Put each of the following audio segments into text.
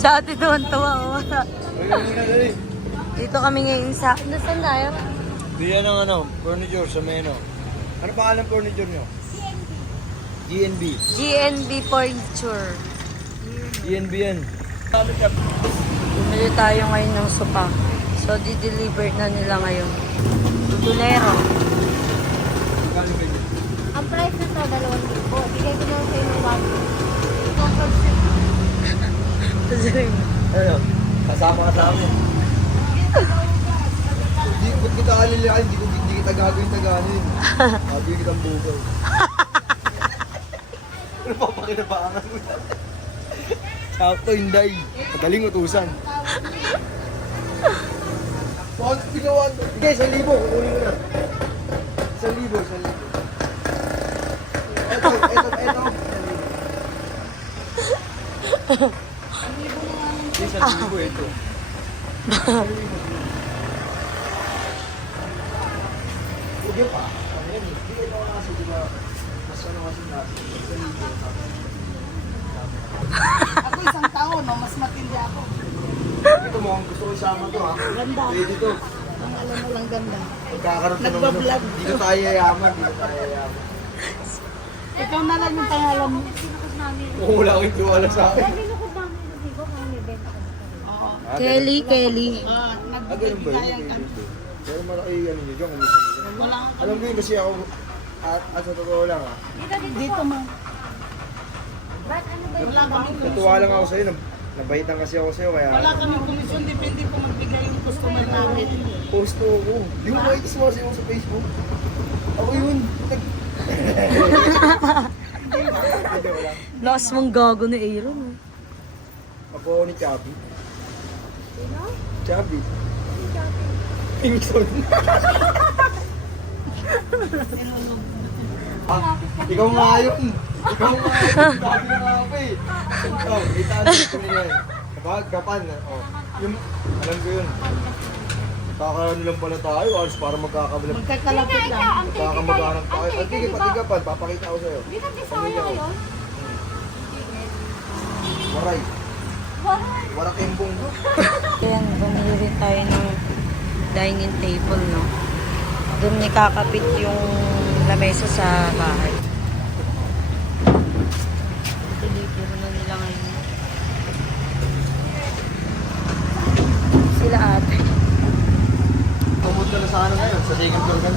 Sa ate doon, tawa. Dito kami ngayon sa... Nasaan tayo? Diyan ang furniture sa meno. Ano pangalan ng furniture nyo? GNB. GNB Furniture. GNB yan. Bumili tayo ngayon ng sopa. So, di-deliver na nila ngayon. Tutulero. Ang price na to, 2,000. Bigay ko naman kayo ng 1. Ano? Kasama ka sa amin. Hindi ko kita alilihan, hindi kita gagawin taganin. Gagawin kitang bugaw. Ano pa pakinabangan mo? Sakto, hinday. Madaling utusan. Bakit ginawa? Sige, 1,000. Kukunin mo na. 1,000. Ito. 1,000 ito. Sige pa. Ayan eh. Hindi ito kasi diba mas kasi natin. Ako isang taon, no? Mas matindi ako. Ito mo, gusto ko isama to ha. Ganda. Pwede to. Ang alam mo lang ganda. Magkakaroon na Nagbablog. Dito tayo yayaman. Ikaw na lang yung pangalan mo. Oo, wala akong tiwala sa akin. Oo. Kelly. Ganun ba yun? Pero malaki ano nyo dyan. Wala. Alam ko yun kasi ako, at sa totoo lang ha. Dito ma. Wala kami Natuwa lang ako sa'yo. Nabahitan kasi ako sa'yo kaya Wala kami komisyon. Depende po magbigay yung customer namin. posto ako. Di mo makikis mo kasi ako sa Facebook. Ako yun. Lakas mong gago ni Aaron. Ako ni Chubby. Sino? Chubby. Pingson. Ikaw nga yun. Ikaw nga yun. Sabi nga ako eh. Oh, itaan ko niya eh. Kapan. Oh. Yung, alam ko yun. Kakaroon lang pala tayo. Alos para magkakabilang. Magkakalapit lang. Magkakamag-anak tayo. Ang tigipat-tigapan. Papakita ko sa'yo. Di ba Bisaya ngayon? Waray. Warak embong. Ayan, bumili rin tayo ng dining table, no? Doon ni kakapit yung lamesa sa bahay. Deliver na nila ngayon. Sila ate. Pumunta na sa ano ngayon? Sa second floor ka?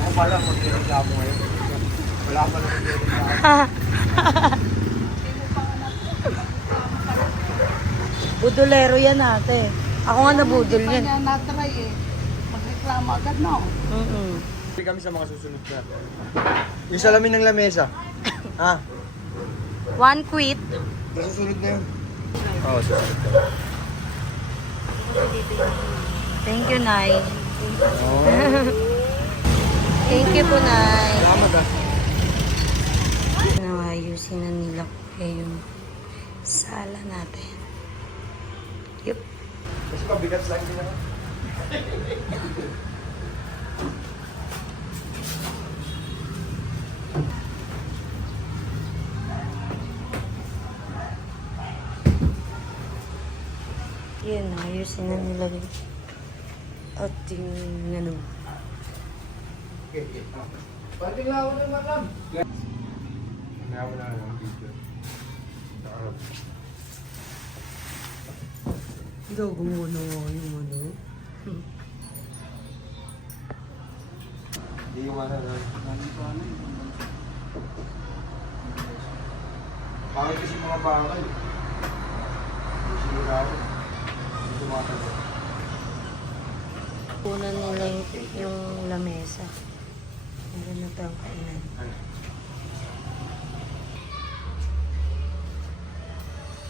Ako pala, mag-reklamo ngayon. Wala pa lang mag-reklamo. Budolero yan ate. Ako nga nabudol Hindi yan. pa niya natry eh. Magreklamo agad, no? Hindi kami sa mga susunod na. Yung salamin ng lamesa. Ah, One quit. sa susunod na yun. Oo, susunod. Thank you, Nay. Oo. Thank you po, Nay. Salamat ah. Ayusin na nila yung sala natin. Yup. Kasi pabigat lang din ako. Yan, ayusin na nila yung ating ano. Okay, okay. Parting lang ako ng makam. Nayawa na ang video. Nakarap. Ikaw gumuno yung ano. Hindi yung ano. Bakit kasi mga bakal? Hindi sigurado. Hindi tumatagal. Punan nila yung lamesa. Meron na tayong kainan.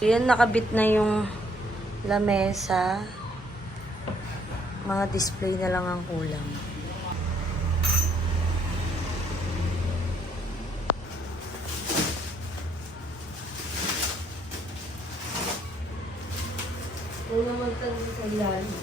Ayan, nakabit na yung lamesa. Mga display na lang ang kulang. Una magtanong sa ilalim.